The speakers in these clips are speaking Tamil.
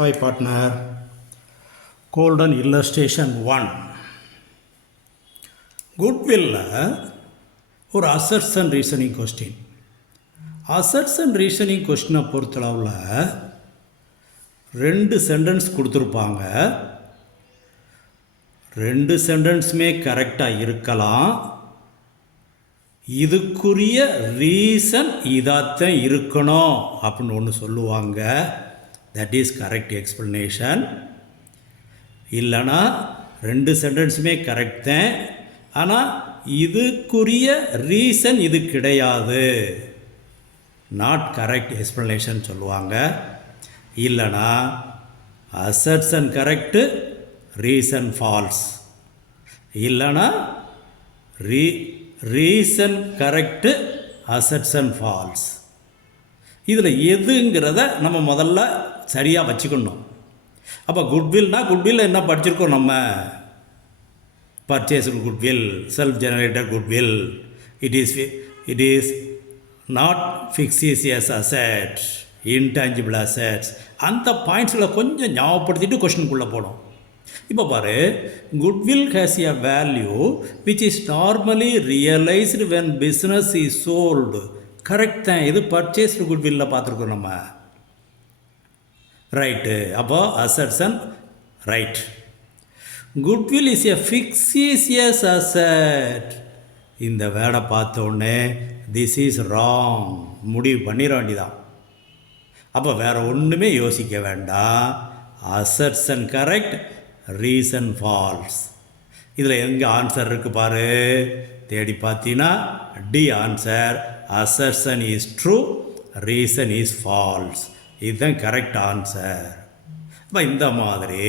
Hi partner. Golden illustration 1. Goodwill ஒரு asserts and reasoning question. Asserts and reasoning question பொறுத்தளவில் ரெண்டு சென்டென்ஸ் கொடுத்துருப்பாங்க. ரெண்டு சென்டென்ஸுமே கரெக்டாக இருக்கலாம். இதுக்குரிய ரீசன் இதாத்தான் இருக்கணும் அப்படின்னு ஒன்று சொல்லுவாங்க. That is correct explanation. இல்லைனா ரெண்டு சென்டென்ஸுமே கரெக்ட் தான், ஆனால் இதுக்குரிய ரீசன் இது கிடையாது, நாட் கரெக்ட் எக்ஸ்ப்ளனேஷன் சொல்லுவாங்க. இல்லைனா அசர்ஷன் கரெக்டு, ரீசன் ஃபால்ஸ். இல்லைனா ரீசன் கரெக்டு, அசர்ஷன் ஃபால்ஸ். இதில் எதுங்கிறத நம்ம முதல்ல சரியாக வச்சுக்கணும். அப்போ குட்வில் என்ன படிச்சிருக்கோம் நம்ம? Purchase goodwill, self generated goodwill, it is not fictitious asset, intangible assets. அந்த பாயிண்ட்ஸில் கொஞ்சம் ஞாபகப்படுத்திட்டு கொஷனுக்குள்ளே போகணும். இப்போ பாரு, goodwill has a value which is normally realised when business is sold. Correct தான். இது பர்ச்சேஸ்டு குட்வில்ல பார்த்துருக்கோம் நம்ம. ரைட்டு. அப்போ அசட்ஸன் right. Goodwill is a fictitious asset. இந்த வேர்டை பார்த்தோடனே திஸ் இஸ் ராங் முடிவு பண்ணிட வேண்டியதான். அப்போ வேறு ஒன்றுமே யோசிக்க வேண்டாம். Assertion correct, reason false. இதில் எங்கே ஆன்சர் இருக்குது பாரு, தேடி பார்த்தீங்கன்னா the answer. Assertion is true, reason is false. இதுதான் கரெக்ட் ஆன்சர். இப்போ இந்த மாதிரி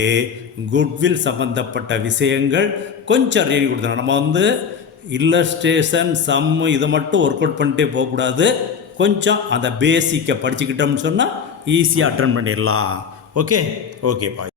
குட்வில் சம்மந்தப்பட்ட விஷயங்கள் கொஞ்சம் ரீடி கொடுத்துருவோம். நம்ம இல்லஸ்ட்ரேஷன், சம்மு இதை மட்டும் ஒர்க் அவுட் பண்ணிட்டே போகக்கூடாது. கொஞ்சம் அந்த பேசிக்கை படிச்சுக்கிட்டோம்னு சொன்னால் ஈஸியாக அட்டன் பண்ணிடலாம். Okay bye.